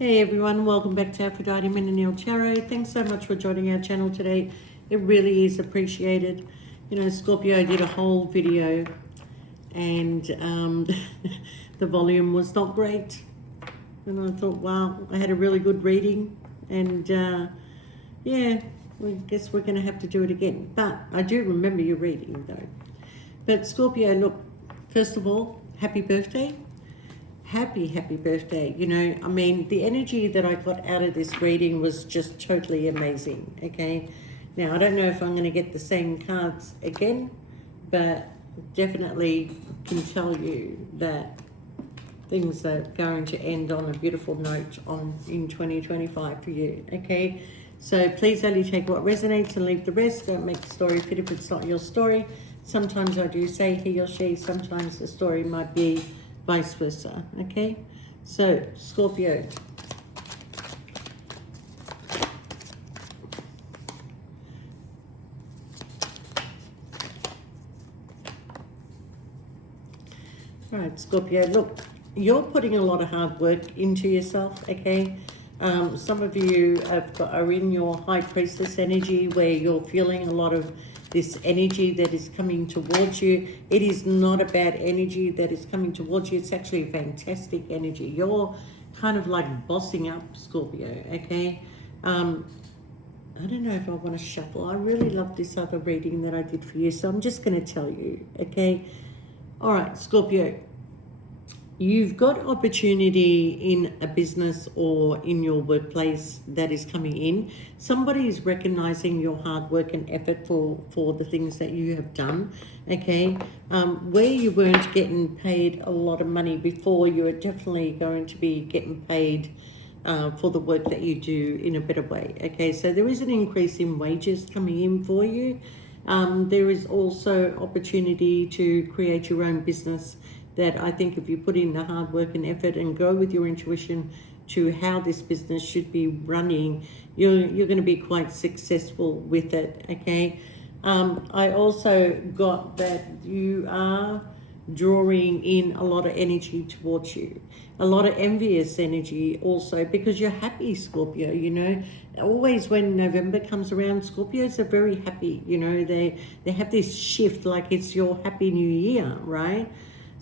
Hey everyone, welcome back to Aphrodite Minanil Tarot. Thanks so much for joining our channel today. It really is appreciated. You know, Scorpio did a whole video and the volume was not great. And I thought, wow, I had a really good reading. And yeah, I guess we're going to have to do it again. But I do remember your reading though. But Scorpio, look, first of all, happy birthday. Happy birthday. You know, I mean, the energy that I got out of this reading was just totally amazing. Okay, now I don't know if I'm going to get the same cards again, but definitely can tell you that things are going to end on a beautiful note in 2025 for you. Okay, so please only take what resonates and leave the rest. Don't make the story fit if it's not your story. Sometimes I do say he or she, sometimes the story might be vice versa. Okay, so Scorpio, all right, Scorpio, look, you're putting a lot of hard work into yourself. Okay, some of you are in your high priestess energy where you're feeling a lot of this energy that is coming towards you. It is not a bad energy that is coming towards you. It's actually a fantastic energy. You're kind of like bossing up, Scorpio, okay? I don't know if I want to shuffle. I really love this other reading that I did for you, so I'm just going to tell you, okay? All right, Scorpio, you've got opportunity in a business or in your workplace that is coming in. Somebody is recognizing your hard work and effort for the things that you have done, okay? Where you weren't getting paid a lot of money before, you're definitely going to be getting paid for the work that you do in a better way, okay? So there is an increase in wages coming in for you. There is also opportunity to create your own business that I think if you put in the hard work and effort and go with your intuition to how this business should be running, you're going to be quite successful with it, okay? I also got that you are drawing in a lot of energy towards you, a lot of envious energy also, because you're happy, Scorpio. You know, always when November comes around, Scorpios are very happy. You know, they have this shift like it's your happy new year, right?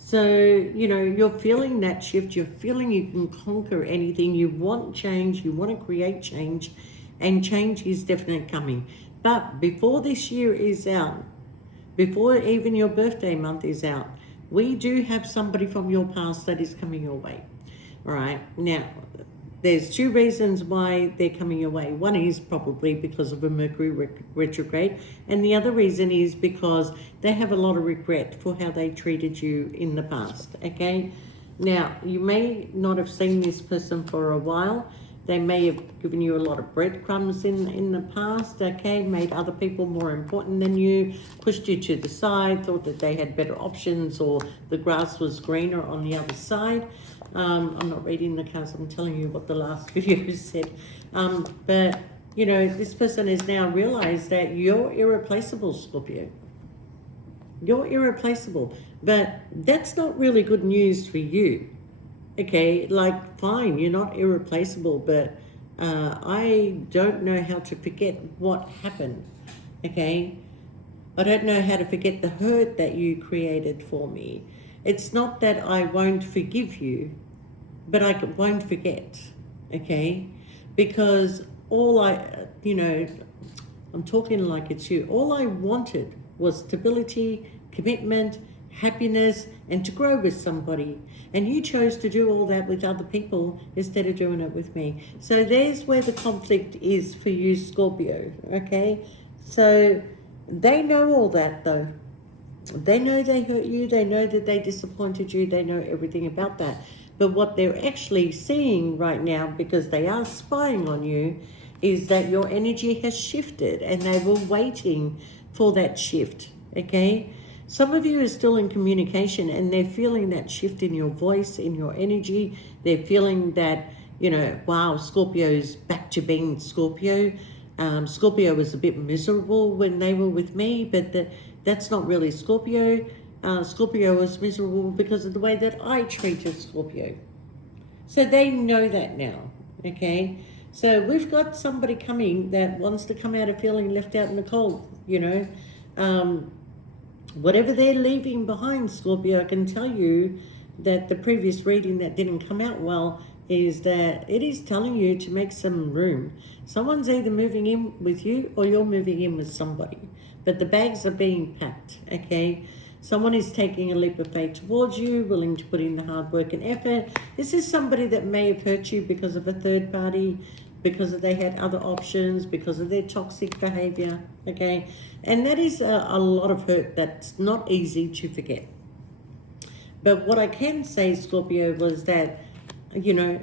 So, you know, you're feeling that shift. You're feeling you can conquer anything. You want change. You want to create change. And change is definitely coming. But before this year is out, before even your birthday month is out, we do have somebody from your past that is coming your way. All right. Now, there's two reasons why they're coming your way. One is probably because of a Mercury retrograde, and the other reason is because they have a lot of regret for how they treated you in the past, okay? Now, you may not have seen this person for a while. They may have given you a lot of breadcrumbs in the past, okay? Made other people more important than you, pushed you to the side, thought that they had better options or the grass was greener on the other side. I'm not reading the cards, I'm telling you what the last video said. But, you know, this person has now realized that you're irreplaceable, Scorpio. You're irreplaceable. But that's not really good news for you. Okay, like, fine, you're not irreplaceable, but I don't know how to forget what happened, okay? I don't know how to forget the hurt that you created for me. It's not that I won't forgive you, but I won't forget, okay? Because all you know, I'm talking like it's you. All I wanted was stability, commitment, happiness, and to grow with somebody. And you chose to do all that with other people instead of doing it with me. So there's where the conflict is for you, Scorpio, okay? So they know all that though. They know they hurt you. They know that they disappointed you. They know everything about that. But what they're actually seeing right now, because they are spying on you, is that your energy has shifted and they were waiting for that shift, okay? Some of you are still in communication and they're feeling that shift in your voice, in your energy. They're feeling that, you know, wow, Scorpio's back to being Scorpio. Scorpio was a bit miserable when they were with me, but that's not really Scorpio. Scorpio was miserable because of the way that I treated Scorpio. So they know that now. okay? So we've got somebody coming that wants to come out of feeling left out in the cold, you know. Whatever they're leaving behind, Scorpio, I can tell you that the previous reading that didn't come out well is that it is telling you to make some room. Someone's either moving in with you or you're moving in with somebody. But the bags are being packed, okay? Someone is taking a leap of faith towards you, willing to put in the hard work and effort. This is somebody that may have hurt you because of a third party, because they had other options, because of their toxic behavior, okay? And that is a lot of hurt that's not easy to forget. But what I can say, Scorpio, was that, you know,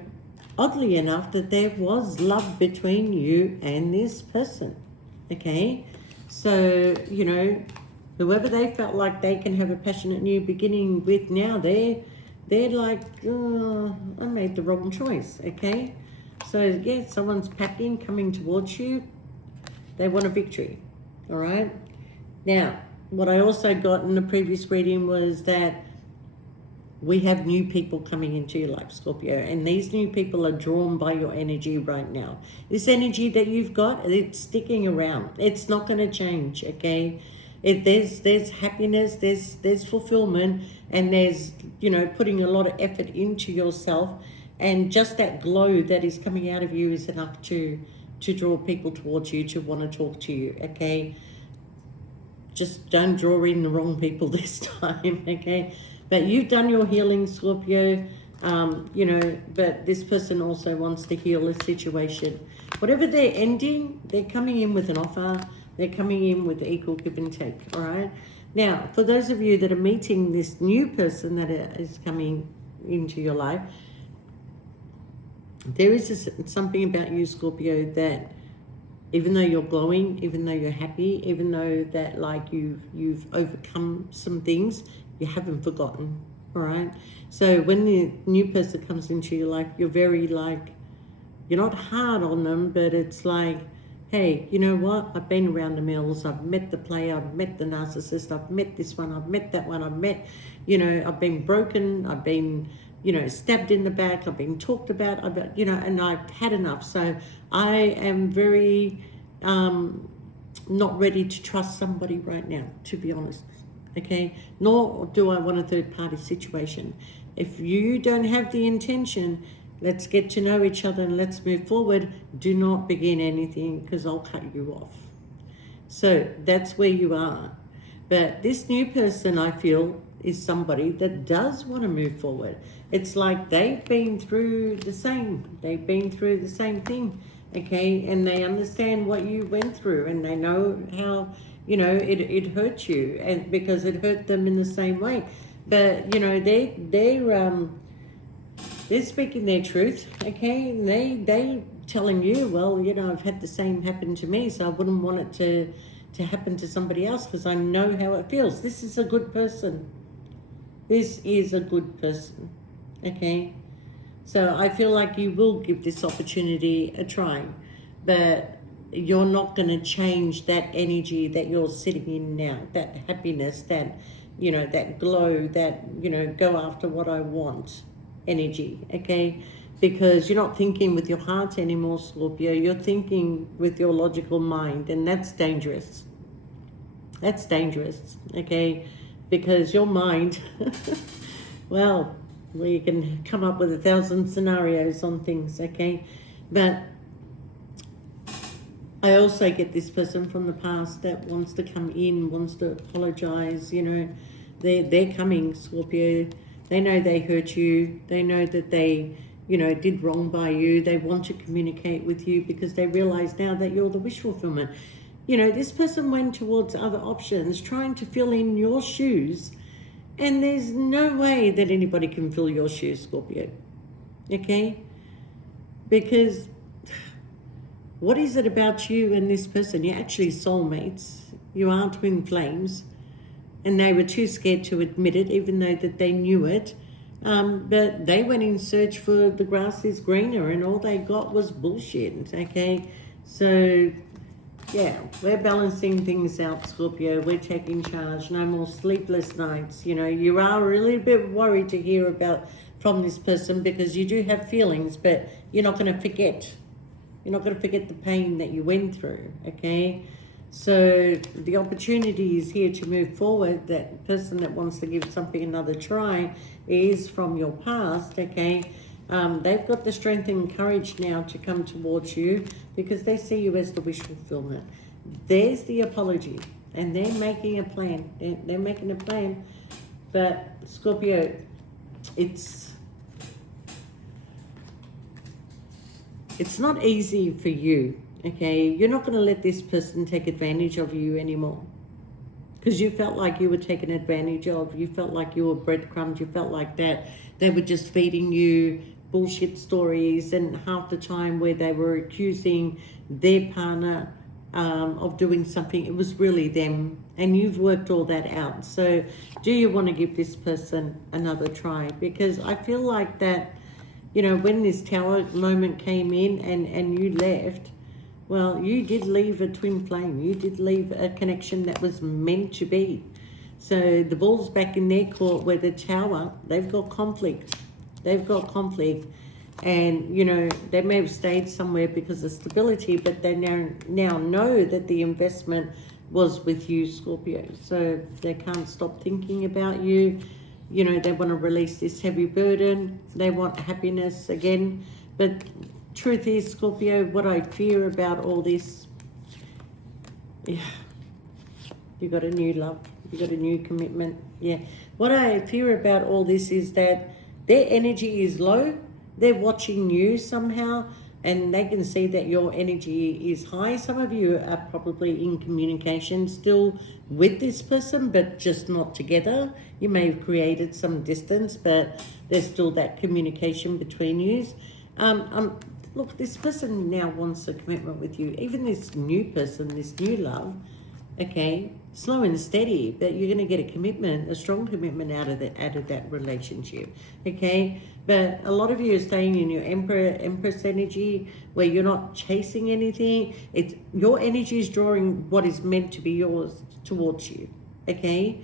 oddly enough, that there was love between you and this person, okay? So, you know, whoever they felt like they can have a passionate new beginning with now, they're like, oh, I made the wrong choice, okay? So, yeah, someone's packing, coming towards you. They want a victory, all right? Now, what I also got in the previous reading was that we have new people coming into your life, Scorpio, and these new people are drawn by your energy right now. This energy that you've got, it's sticking around. It's not going to change, okay? There's happiness, there's fulfillment, and there's, you know, putting a lot of effort into yourself, and just that glow that is coming out of you is enough to draw people towards you, to want to talk to you, okay? Just don't draw in the wrong people this time, okay? But you've done your healing, Scorpio, you know, but this person also wants to heal a situation. Whatever they're ending, they're coming in with an offer. They're coming in with equal give and take, all right? Now, for those of you that are meeting this new person that is coming into your life, there is something about you, Scorpio, that even though you're glowing, even though you're happy, even though that like you've overcome some things, you haven't forgotten, all right? So when the new person comes into your life, you're very like, you're not hard on them, but it's like, hey, you know what? I've been around the mills. I've met the player. I've met the narcissist. I've met this one. I've met that one. I've met, you know, I've been broken. I've been, you know, stabbed in the back. I've been talked about. You know, and I've had enough. So I am very not ready to trust somebody right now, to be honest. Okay, nor do I want a third party situation. If you don't have the intention, let's get to know each other and let's move forward. Do not begin anything, because I'll cut you off. So that's where you are. But this new person, I feel, is somebody that does want to move forward. It's like they've been through the same thing, okay? And they understand what you went through, and they know how, you know, it hurt you, and because it hurt them in the same way. But, you know, they're speaking their truth, okay? And they telling you, well, you know, I've had the same happen to me, so I wouldn't want it to happen to somebody else, because I know how it feels. This is a good person. This is a good person, okay? So I feel like you will give this opportunity a try, but you're not going to change that energy that you're sitting in now, that happiness, that, you know, that glow, that, you know, go after what I want energy, okay? Because you're not thinking with your heart anymore, Scorpio. You're thinking with your logical mind, and that's dangerous. That's dangerous, okay? Because your mind, well, you can come up with 1,000 scenarios on things, okay? But I also get this person from the past that wants to come in, wants to apologize, you know. They're coming, Scorpio. They know they hurt you. They know that they, you know, did wrong by you. They want to communicate with you because they realize now that you're the wish fulfillment. You know, this person went towards other options, trying to fill in your shoes, and there's no way that anybody can fill your shoes, Scorpio, okay? Because what is it about you and this person? You're actually soulmates. You are twin flames. And they were too scared to admit it, even though that they knew it. But they went in search for the grass is greener, and all they got was bullshit, okay? So, yeah, we're balancing things out, Scorpio. We're taking charge. No more sleepless nights. You know, you are a little bit worried to hear about from this person, because you do have feelings, but you're not going to forget. You're not going to forget the pain that you went through, okay? So the opportunity is here to move forward. That person that wants to give something another try is from your past, okay? They've got the strength and courage now to come towards you because they see you as the wish fulfillment. There's the apology, and they're making a plan. They're making a plan. But Scorpio, it's not easy for you, okay? You're not going to let this person take advantage of you anymore, because you felt like you were taken advantage of. You felt like you were breadcrumbed. You felt like that they were just feeding you bullshit stories, and half the time where they were accusing their partner of doing something, it was really them, and you've worked all that out. So do you want to give this person another try? Because I feel like that, you know, when this tower moment came in and you left, well, you did leave a twin flame. You did leave a connection that was meant to be. So the ball's back in their court, where the tower, they've got conflict. They've got conflict. And, you know, they may have stayed somewhere because of stability, but they now know that the investment was with you, Scorpio. So they can't stop thinking about you. You know, they want to release this heavy burden. They want happiness again. But truth is, Scorpio, what I fear about all this, yeah, you got a new love. You got a new commitment. Yeah. What I fear about all this is that their energy is low. They're watching you somehow, and they can see that your energy is high. Some of you are probably in communication still with this person, but just not together. You may have created some distance, but there's still that communication between you. Look, this person now wants a commitment with you. Even this new person, this new love, okay, slow and steady, but you're going to get a commitment, a strong commitment out of that relationship, okay? But a lot of you are staying in your Empress energy, where you're not chasing anything. It's your energy is drawing what is meant to be yours towards you, okay?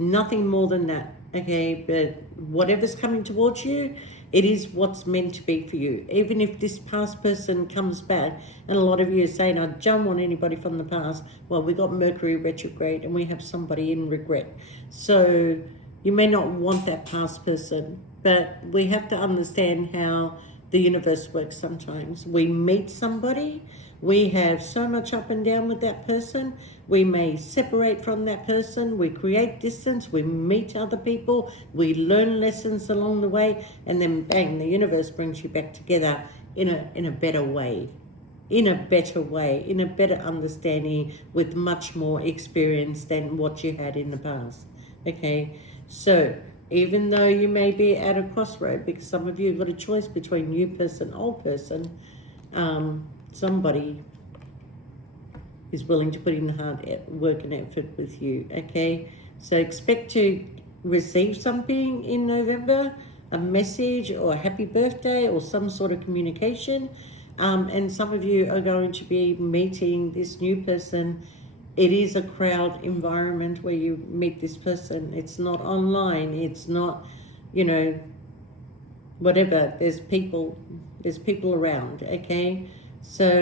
Nothing more than that, okay? But whatever's coming towards you, it is what's meant to be for you. Even if this past person comes back, and a lot of you are saying, I don't want anybody from the past. Well, we got Mercury retrograde, and we have somebody in regret. So you may not want that past person, but we have to understand how the universe works sometimes. We meet somebody, we have so much up and down with that person, we may separate from that person, we create distance, we meet other people, we learn lessons along the way, and then bang, the universe brings you back together in a better way. In a better understanding, with much more experience than what you had in the past. Okay, so even though you may be at a crossroad, because some of you have got a choice between new person, old person, somebody is willing to put in the hard work and effort with you, okay? So expect to receive something in November, a message or a happy birthday or some sort of communication. And some of you are going to be meeting this new person. It is a crowd environment where you meet this person. It's not online. It's not, you know, whatever. There's people around, okay? So,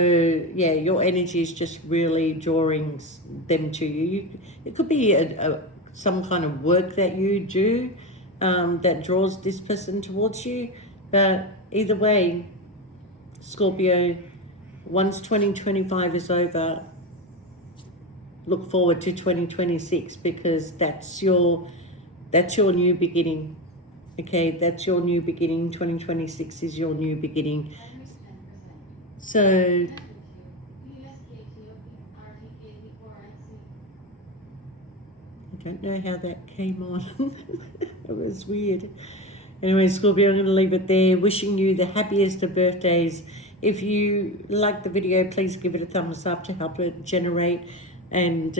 yeah, your energy is just really drawing them to you. It could be some kind of work that you do that draws this person towards you. But either way, Scorpio, once 2025 is over, look forward to 2026, because that's your new beginning. Okay, that's your new beginning. 2026 is your new beginning. So I don't know how that came on. It was weird. Anyway, Scorpio, I'm going to leave it there. Wishing you the happiest of birthdays. If you like the video, please give it a thumbs up to help it generate and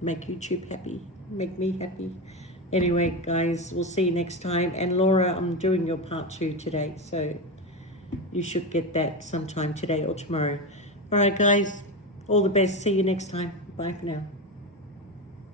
make YouTube happy. Make me happy. Anyway, guys, we'll see you next time. And Laura, I'm doing your part 2 today, so you should get that sometime today or tomorrow. All right, guys, all the best. See you next time. Bye for now.